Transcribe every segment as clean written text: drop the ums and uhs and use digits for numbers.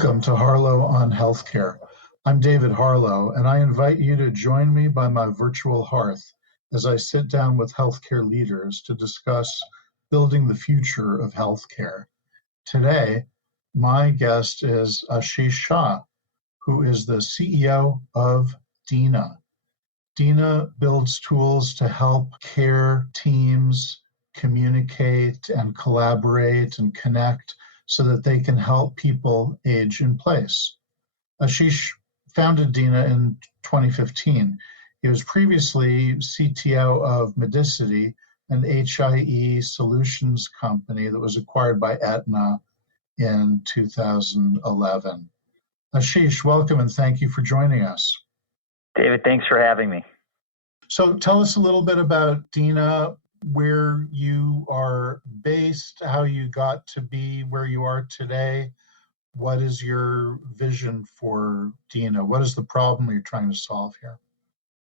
Welcome to Harlow on Healthcare. I'm David Harlow, and I invite you to join me by my virtual hearth as I sit down with healthcare leaders to discuss building the future of healthcare. Today, my guest is Ashish Shah, who is the CEO of Dina. Dina builds tools to help care teams communicate and collaborate and connect so that they can help people age in place. Ashish founded Dina in 2015. He was previously CTO of Medicity, an HIE solutions company that was acquired by Aetna in 2011. Ashish, welcome and thank you for joining us. David, thanks for having me. So tell us a little bit about Dina, where you are based, how you got to be where you are today. What is your vision for Dina? What is the problem you're trying to solve here?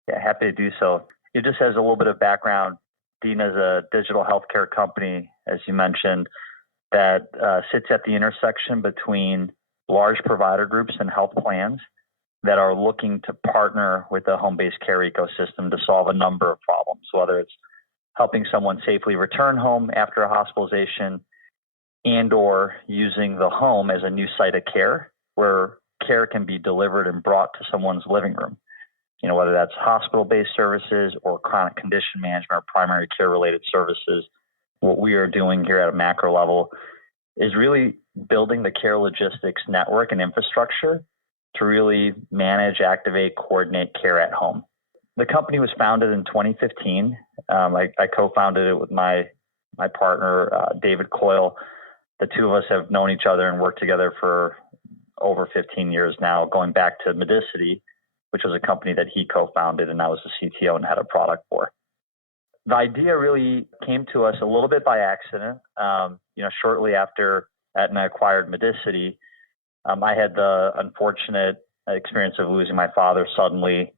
Yeah, happy to do so. Just as a little bit of background, Dina is a digital healthcare company, as you mentioned, that sits at the intersection between large provider groups and health plans that are looking to partner with the home-based care ecosystem to solve a number of problems, whether it's helping someone safely return home after a hospitalization and or using the home as a new site of care where care can be delivered and brought to someone's living room. Whether that's hospital-based services or chronic condition management or primary care-related services. What we are doing here at a macro level is really building the care logistics network and infrastructure to really manage, activate, coordinate care at home. The company was founded in 2015. I co-founded it with my partner, David Coyle. The two of us have known each other and worked together for over 15 years now, going back to Medicity, which was a company that he co-founded and I was the CTO and head of product for. The idea really came to us a little bit by accident. Shortly after Aetna acquired Medicity, I had the unfortunate experience of losing my father suddenly.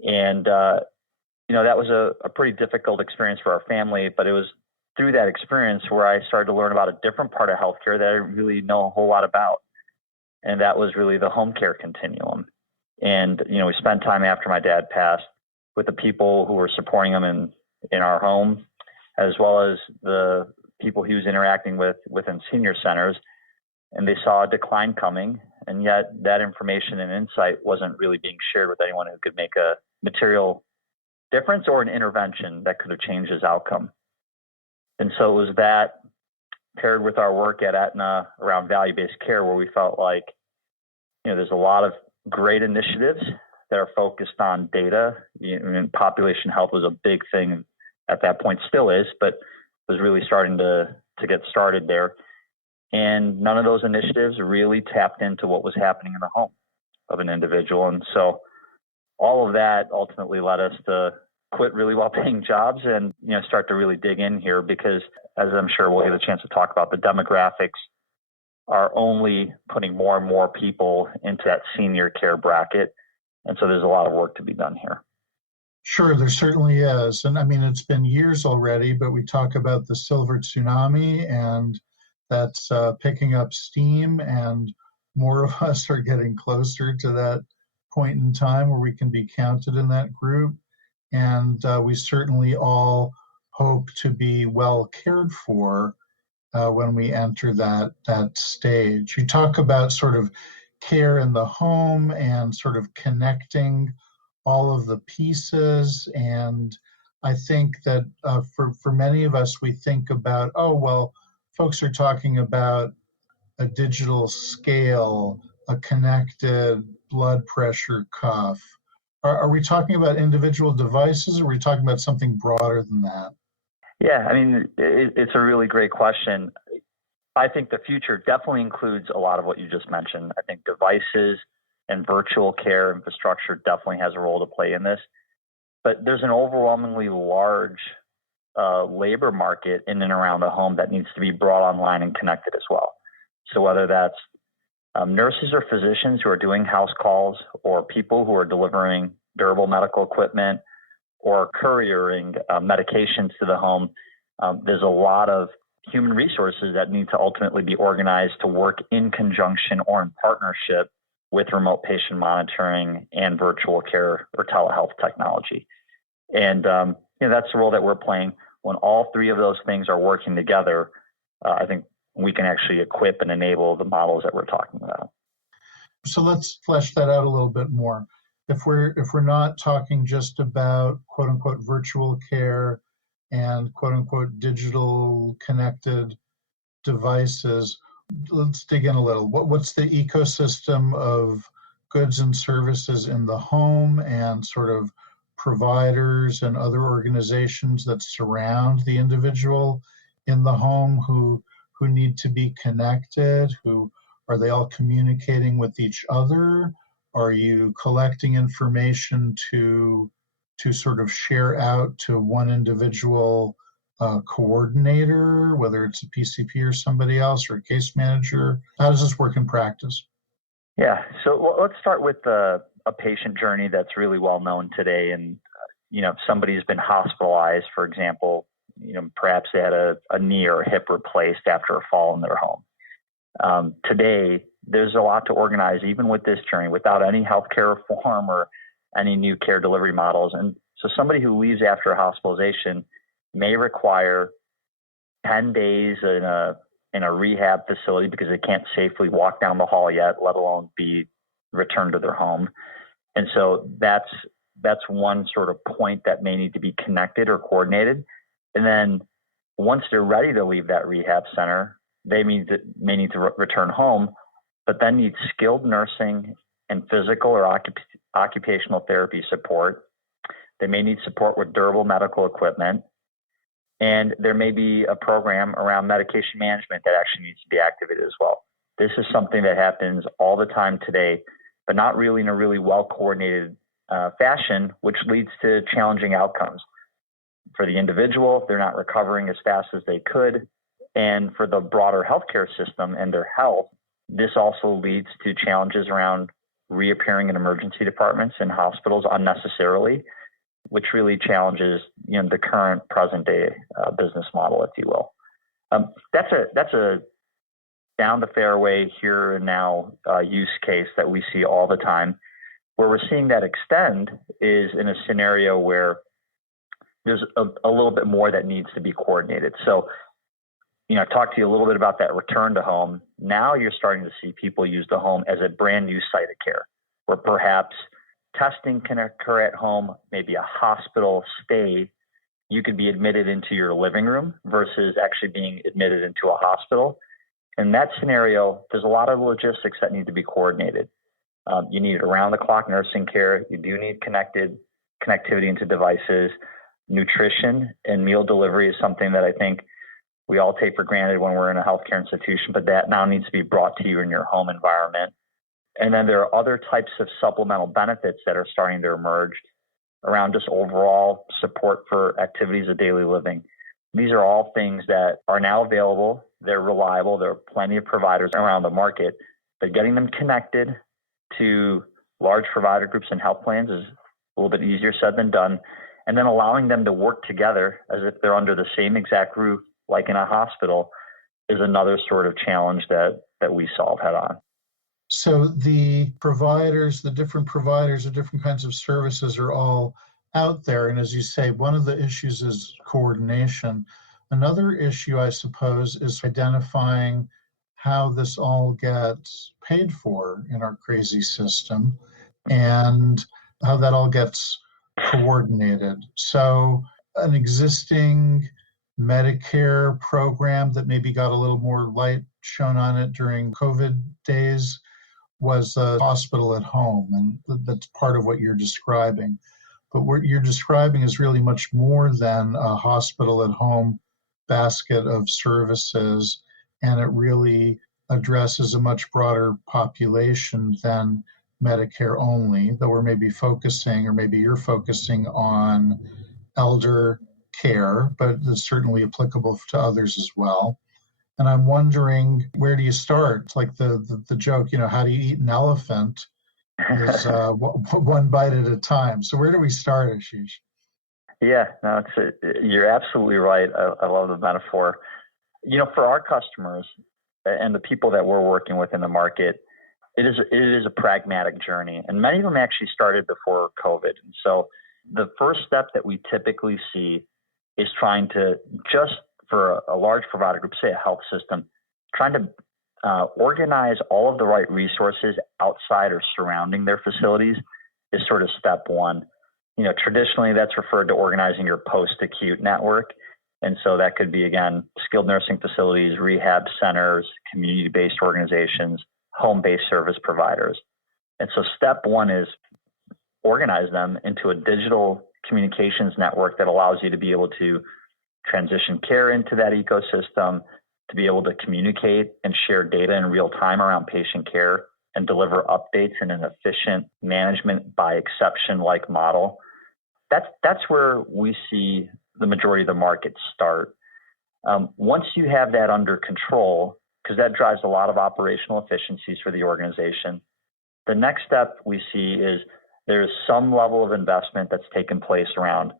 And, that was a pretty difficult experience for our family, but it was through that experience where I started to learn about a different part of healthcare that I didn't really know a whole lot about. And that was really the home care continuum. And, we spent time after my dad passed with the people who were supporting him in our home, as well as the people he was interacting with within senior centers. And they saw a decline coming, and yet that information and insight wasn't really being shared with anyone who could make a material difference or an intervention that could have changed his outcome. And so it was that paired with our work at Aetna around value-based care, where we felt like, there's a lot of great initiatives that are focused on data. And population health was a big thing at that point, still is, but was really starting to get started there. And none of those initiatives really tapped into what was happening in the home of an individual. And so all of that ultimately led us to quit really well-paying jobs and, start to really dig in here because, as I'm sure we'll get a chance to talk about, the demographics are only putting more and more people into that senior care bracket. And so there's a lot of work to be done here. Sure, there certainly is. And it's been years already, but we talk about the silver tsunami, and that's picking up steam, and more of us are getting closer to that point in time where we can be counted in that group. And we certainly all hope to be well cared for when we enter that stage. You talk about sort of care in the home and sort of connecting all of the pieces. And I think that for many of us, we think about, folks are talking about a digital scale, a connected blood pressure cuff. Are we talking about individual devices, or are we talking about something broader than that? Yeah, it's a really great question. I think the future definitely includes a lot of what you just mentioned. I think devices and virtual care infrastructure definitely has a role to play in this. But there's an overwhelmingly large labor market in and around the home that needs to be brought online and connected as well. So whether that's nurses or physicians who are doing house calls, or people who are delivering durable medical equipment, or couriering medications to the home, there's a lot of human resources that need to ultimately be organized to work in conjunction or in partnership with remote patient monitoring and virtual care or telehealth technology. And that's the role that we're playing. When all three of those things are working together, I think we can actually equip and enable the models that we're talking about. So let's flesh that out a little bit more. If we're not talking just about quote unquote virtual care and quote unquote digital connected devices, let's dig in a little. What's the ecosystem of goods and services in the home and sort of providers and other organizations that surround the individual in the home who need to be connected? Who are they all communicating with each other? Are you collecting information to sort of share out to one individual coordinator, whether it's a PCP or somebody else or a case manager? How does this work in practice? Yeah, so let's start with a patient journey that's really well known today. And, if somebody's been hospitalized, for example, perhaps they had a knee or a hip replaced after a fall in their home. Today, there's a lot to organize, even with this journey, without any healthcare reform or any new care delivery models. And so somebody who leaves after a hospitalization may require 10 days in a rehab facility because they can't safely walk down the hall yet, let alone be returned to their home. And so that's one sort of point that may need to be connected or coordinated. And then once they're ready to leave that rehab center, they may need to return home, but then need skilled nursing and physical or occupational therapy support. They may need support with durable medical equipment. And there may be a program around medication management that actually needs to be activated as well. This is something that happens all the time today, but not really in a really well-coordinated fashion, which leads to challenging outcomes. For the individual, if they're not recovering as fast as they could, and for the broader healthcare system and their health, this also leads to challenges around reappearing in emergency departments and hospitals unnecessarily, which really challenges the current present day business model, if you will. That's a down the fairway here and now use case that we see all the time. Where we're seeing that extend is in a scenario where there's a little bit more that needs to be coordinated. So, I talked to you a little bit about that return to home. Now you're starting to see people use the home as a brand new site of care, where perhaps testing can occur at home, maybe a hospital stay. You could be admitted into your living room versus actually being admitted into a hospital. In that scenario, there's a lot of logistics that need to be coordinated. You need around-the-clock nursing care. You do need connectivity into devices. Nutrition and meal delivery is something that I think we all take for granted when we're in a healthcare institution, but that now needs to be brought to you in your home environment. And then there are other types of supplemental benefits that are starting to emerge around just overall support for activities of daily living. These are all things that are now available. They're reliable. There are plenty of providers around the market, but getting them connected to large provider groups and health plans is a little bit easier said than done. And then allowing them to work together as if they're under the same exact roof, like in a hospital, is another sort of challenge that we solve head on. So the providers, the different providers of different kinds of services are all out there. And as you say, one of the issues is coordination. Another issue, I suppose, is identifying how this all gets paid for in our crazy system and how that all gets coordinated. So an existing Medicare program that maybe got a little more light shone on it during COVID days was a hospital at home, and that's part of what you're describing. But what you're describing is really much more than a hospital at home basket of services, and it really addresses a much broader population than Medicare only, though we're maybe focusing, or maybe you're focusing on elder care, but it's certainly applicable to others as well. And I'm wondering, where do you start? It's like the joke, how do you eat an elephant? Is one bite at a time. So where do we start, Ashish? Yeah, no, you're absolutely right. I love the metaphor. For our customers and the people that we're working with in the market, it is a pragmatic journey. And many of them actually started before COVID. And so the first step that we typically see is trying to, just for a large provider group, say a health system, trying to organize all of the right resources outside or surrounding their facilities is sort of step one. Traditionally that's referred to organizing your post-acute network. And so that could be, again, skilled nursing facilities, rehab centers, community-based organizations, home-based service providers. And so step one is organize them into a digital communications network that allows you to be able to transition care into that ecosystem, to be able to communicate and share data in real time around patient care and deliver updates in an efficient management by exception like model. That's where we see the majority of the market start. Once you have that under control, because that drives a lot of operational efficiencies for the organization, the next step we see is there's some level of investment that's taken place around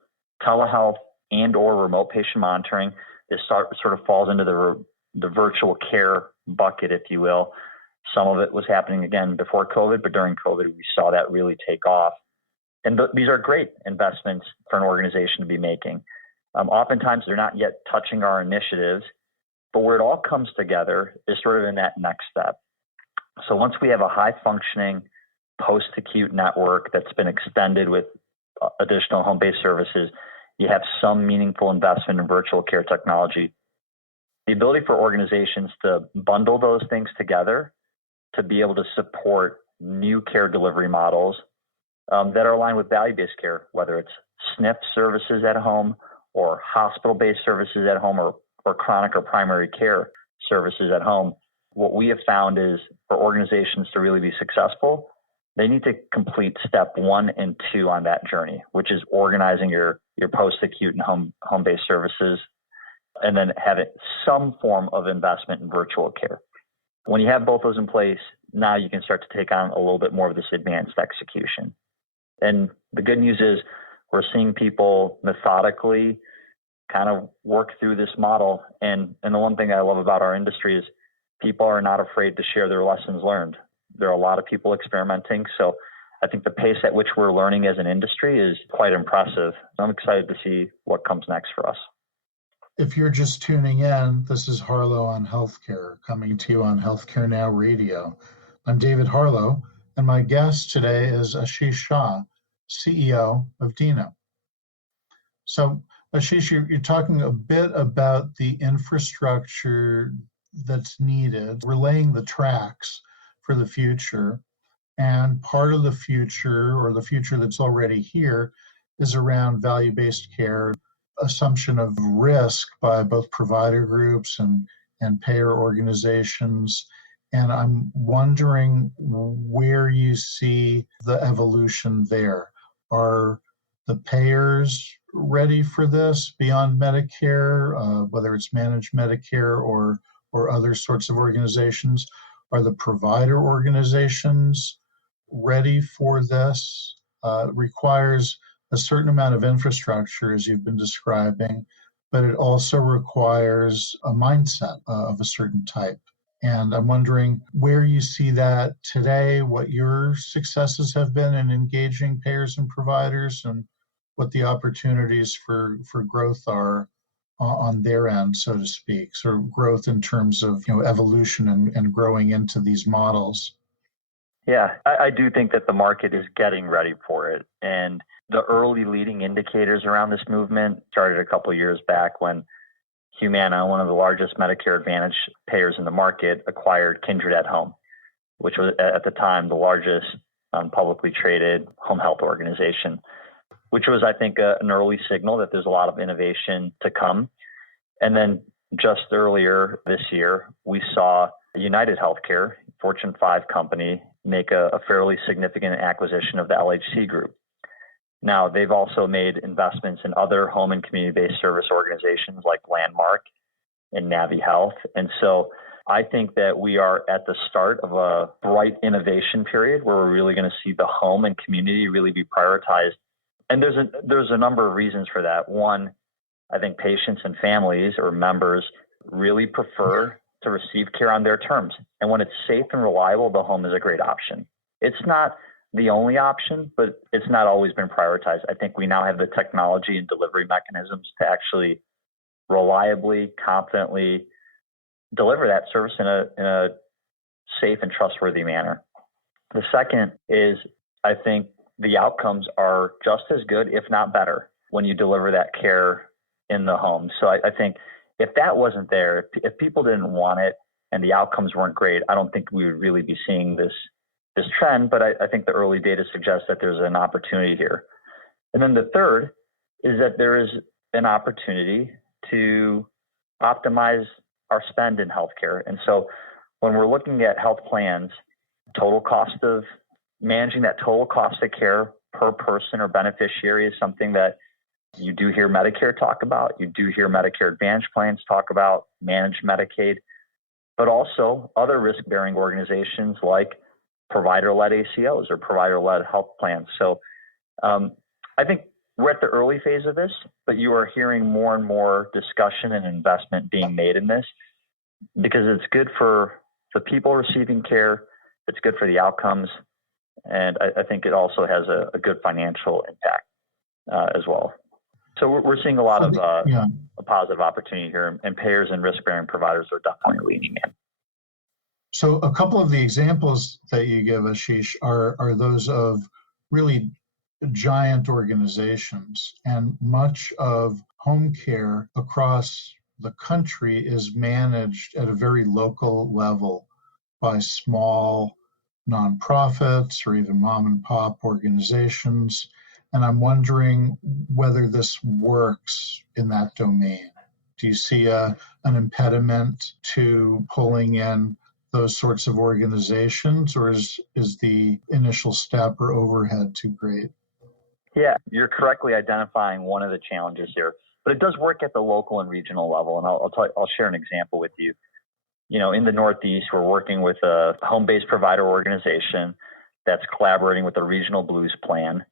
telehealth and or remote patient monitoring. This sort of falls into the virtual care bucket, if you will. Some of it was happening, again, before COVID, but during COVID, we saw that really take off. And these are great investments for an organization to be making. Oftentimes, they're not yet touching our initiatives, but where it all comes together is sort of in that next step. So once we have a high-functioning post-acute network that's been extended with additional home-based services, you have some meaningful investment in virtual care technology. The ability for organizations to bundle those things together to be able to support new care delivery models that are aligned with value-based care, whether it's SNF services at home or hospital-based services at home or chronic or primary care services at home. What we have found is for organizations to really be successful, they need to complete step 1 and 2 on that journey, which is organizing your post-acute and home-based services, and then having some form of investment in virtual care. When you have both those in place, now you can start to take on a little bit more of this advanced execution. And the good news is we're seeing people methodically kind of work through this model. And the one thing I love about our industry is people are not afraid to share their lessons learned. There are a lot of people experimenting. So I think the pace at which we're learning as an industry is quite impressive. I'm excited to see what comes next for us. If you're just tuning in, this is Harlow on Healthcare, coming to you on Healthcare Now Radio. I'm David Harlow, and my guest today is Ashish Shah, CEO of Dina. So, Ashish, you're talking a bit about the infrastructure that's needed. We're laying the tracks for the future, and part of the future, or the future that's already here, is around value-based care, assumption of risk by both provider groups and payer organizations. And I'm wondering where you see the evolution there. Are the payers ready for this beyond Medicare, whether it's managed Medicare or other sorts of organizations? Are the provider organizations ready for this? Requires a certain amount of infrastructure, as you've been describing, but it also requires a mindset of a certain type. And I'm wondering where you see that today, what your successes have been in engaging payers and providers, and what the opportunities for growth are on their end, so to speak, sort of growth in terms of evolution and growing into these models. Yeah, I do think that the market is getting ready for it. And the early leading indicators around this movement started a couple of years back when Humana, one of the largest Medicare Advantage payers in the market, acquired Kindred at Home, which was at the time the largest publicly traded home health organization, which was, I think, an early signal that there's a lot of innovation to come. And then just earlier this year, we saw United Healthcare, Fortune 5 company, make a fairly significant acquisition of the LHC Group. Now, they've also made investments in other home and community-based service organizations like Landmark and Navi Health. And so I think that we are at the start of a bright innovation period where we're really going to see the home and community really be prioritized. And there's a number of reasons for that. One, I think patients and families or members really prefer to receive care on their terms. And when it's safe and reliable, the home is a great option. It's not the only option, but it's not always been prioritized. I think we now have the technology and delivery mechanisms to actually reliably, confidently deliver that service in a safe and trustworthy manner. The second is, I think the outcomes are just as good, if not better, when you deliver that care in the home. So I think if that wasn't there, if people didn't want it and the outcomes weren't great, I don't think we would really be seeing this trend. But I think the early data suggests that there's an opportunity here. And then the third is that there is an opportunity to optimize our spend in healthcare. And so when we're looking at health plans, total cost of managing that total cost of care per person or beneficiary is something that you do hear Medicare talk about. You do hear Medicare Advantage plans talk about, managed Medicaid, but also other risk-bearing organizations like provider-led ACOs or provider-led health plans. So I think we're at the early phase of this, but you are hearing more and more discussion and investment being made in this because it's good for the people receiving care, it's good for the outcomes, and I think it also has a good financial impact as well. So we're seeing a lot of a positive opportunity here, and payers and risk-bearing providers are definitely leaning in. So a couple of the examples that you give, Ashish, are those of really giant organizations, and much of home care across the country is managed at a very local level by small nonprofits or even mom and pop organizations. And I'm wondering whether this works in that domain. Do you see an impediment to pulling in those sorts of organizations, or is the initial step or overhead too great? Yeah, you're correctly identifying one of the challenges here, but it does work at the local and regional level. And I'll share an example with you. You know, in the Northeast, we're working with a home-based provider organization that's collaborating with a regional Blues plan.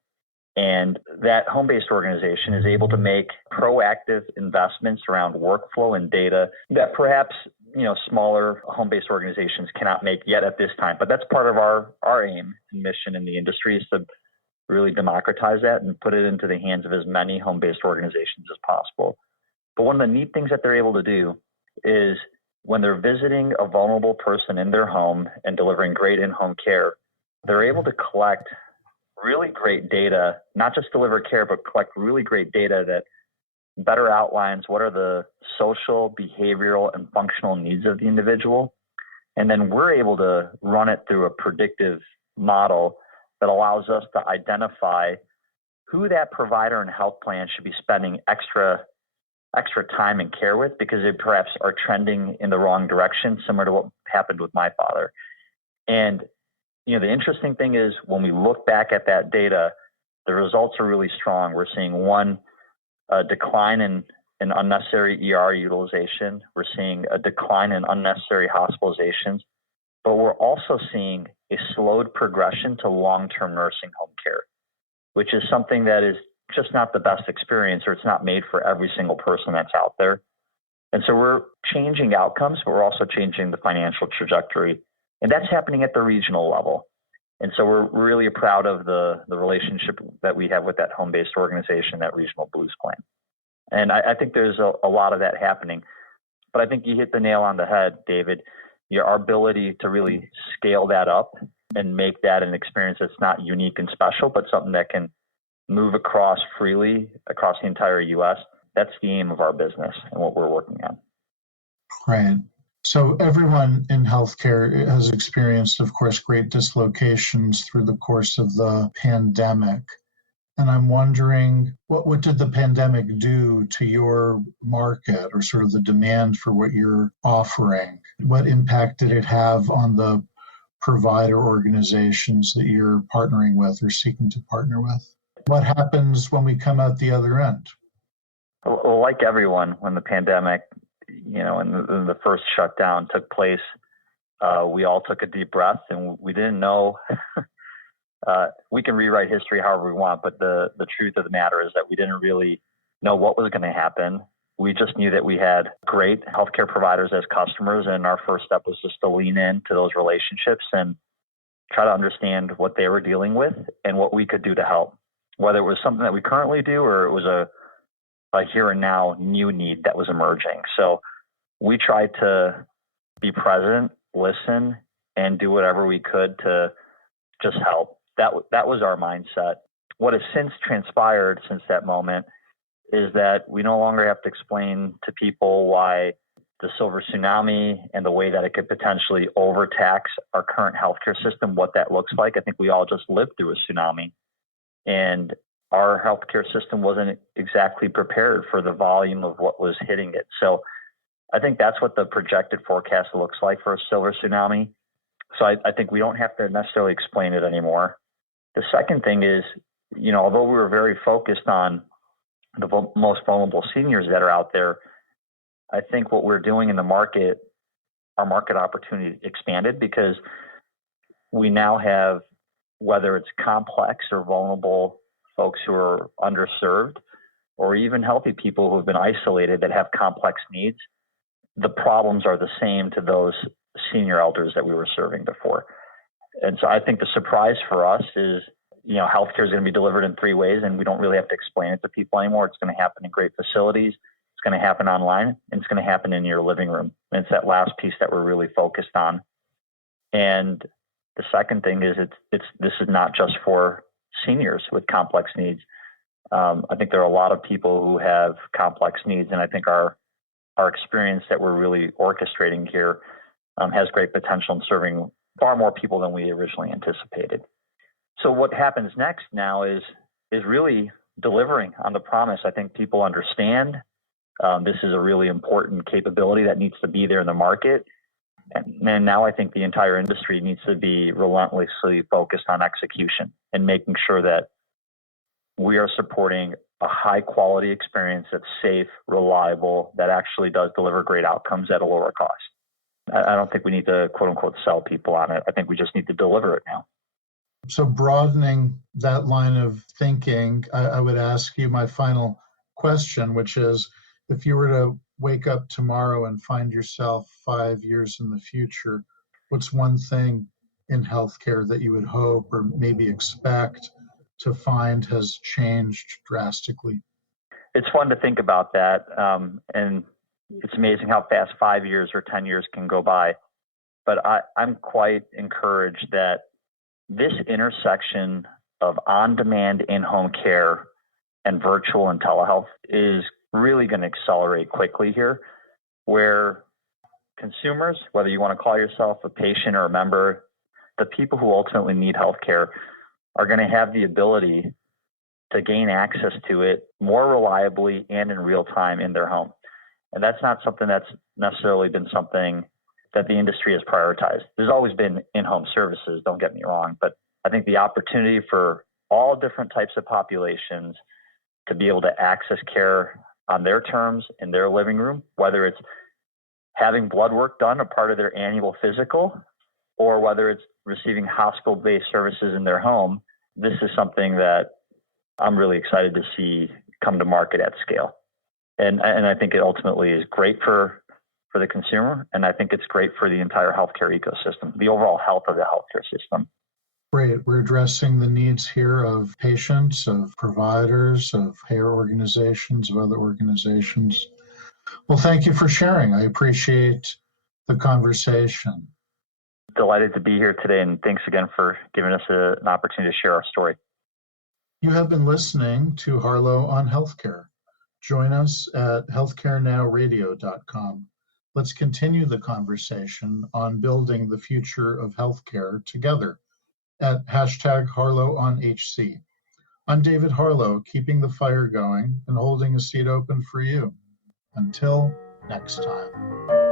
And that home-based organization is able to make proactive investments around workflow and data that perhaps, smaller home-based organizations cannot make yet at this time. But that's part of our aim and mission in the industry is to really democratize that and put it into the hands of as many home-based organizations as possible. But one of the neat things that they're able to do is when they're visiting a vulnerable person in their home and delivering great in-home care, they're able to collect really great data, not just deliver care, but collect really great data that better outlines what are the social, behavioral, and functional needs of the individual. And then we're able to run it through a predictive model that allows us to identify who that provider and health plan should be spending extra time and care with because they perhaps are trending in the wrong direction, similar to what happened with my father. And the interesting thing is when we look back at that data, the results are really strong. We're seeing a decline in unnecessary ER utilization. We're seeing a decline in unnecessary hospitalizations, but we're also seeing a slowed progression to long-term nursing home care, which is something that is just not the best experience, or it's not made for every single person that's out there. And so we're changing outcomes, but we're also changing the financial trajectory. And that's happening at the regional level. And so we're really proud of the relationship that we have with that home-based organization, that regional Blues plan. And I think there's a lot of that happening. But I think you hit the nail on the head, David. Our ability to really scale that up and make that an experience that's not unique and special, but something that can move freely across the entire U.S., that's the aim of our business and what we're working on. Right. So everyone in healthcare has experienced, of course, great dislocations through the course of the pandemic. And I'm wondering, what did the pandemic do to your market or sort of the demand for what you're offering? What impact did it have on the provider organizations that you're partnering with or seeking to partner with? What happens when we come out the other end? Well, like everyone, when the pandemic, and the first shutdown took place, we all took a deep breath and we didn't know. We can rewrite history however we want, but the truth of the matter is that we didn't really know what was going to happen. We just knew that we had great healthcare providers as customers, and our first step was just to lean into those relationships and try to understand what they were dealing with and what we could do to help, whether it was something that we currently do or it was a here and now new need that was emerging. So we tried to be present, listen, and do whatever we could to just help. That was our mindset. What has since transpired since that moment is that we no longer have to explain to people why the silver tsunami and the way that it could potentially overtax our current healthcare system, what that looks like. I think we all just lived through a tsunami, and our healthcare system wasn't exactly prepared for the volume of what was hitting it. So I think that's what the projected forecast looks like for a silver tsunami. So I think we don't have to necessarily explain it anymore. The second thing is, although we were very focused on the most vulnerable seniors that are out there, I think what we're doing in the market, our market opportunity expanded because we now have, whether it's complex or vulnerable folks who are underserved, or even healthy people who have been isolated that have complex needs, the problems are the same to those senior elders that we were serving before. And so I think the surprise for us is, healthcare is going to be delivered in three ways, and we don't really have to explain it to people anymore. It's going to happen in great facilities, it's going to happen online, and it's going to happen in your living room. And it's that last piece that we're really focused on. And the second thing is this is not just for seniors with complex needs. I think there are a lot of people who have complex needs, and I think our experience that we're really orchestrating here has great potential in serving far more people than we originally anticipated. So what happens next now is really delivering on the promise. I think people understand this is a really important capability that needs to be there in the market. And now I think the entire industry needs to be relentlessly focused on execution and making sure that we are supporting a high quality experience that's safe, reliable, that actually does deliver great outcomes at a lower cost. I don't think we need to, quote unquote, sell people on it. I think we just need to deliver it now. So broadening that line of thinking, I would ask you my final question, which is, if you were to wake up tomorrow and find yourself 5 years in the future, what's one thing in healthcare that you would hope or maybe expect to find has changed drastically? It's fun to think about that. And it's amazing how fast 5 years or 10 years can go by. But I'm quite encouraged that this intersection of on-demand in-home care and virtual and telehealth is really going to accelerate quickly here, where consumers, whether you want to call yourself a patient or a member, the people who ultimately need healthcare are going to have the ability to gain access to it more reliably and in real time in their home. And that's not something that's necessarily been something that the industry has prioritized. There's always been in-home services, don't get me wrong, but I think the opportunity for all different types of populations to be able to access care on their terms in their living room, whether it's having blood work done, a part of their annual physical, or whether it's receiving hospital-based services in their home, this is something that I'm really excited to see come to market at scale. And I think it ultimately is great for the consumer, and I think it's great for the entire healthcare ecosystem, the overall health of the healthcare system. Great. We're addressing the needs here of patients, of providers, of payer organizations, of other organizations. Well, thank you for sharing. I appreciate the conversation. Delighted to be here today, and thanks again for giving us an opportunity to share our story. You have been listening to Harlow on Healthcare. Join us at healthcarenowradio.com. Let's continue the conversation on building the future of healthcare together at #HarlowOnHC. I'm David Harlow, keeping the fire going and holding a seat open for you. Until next time.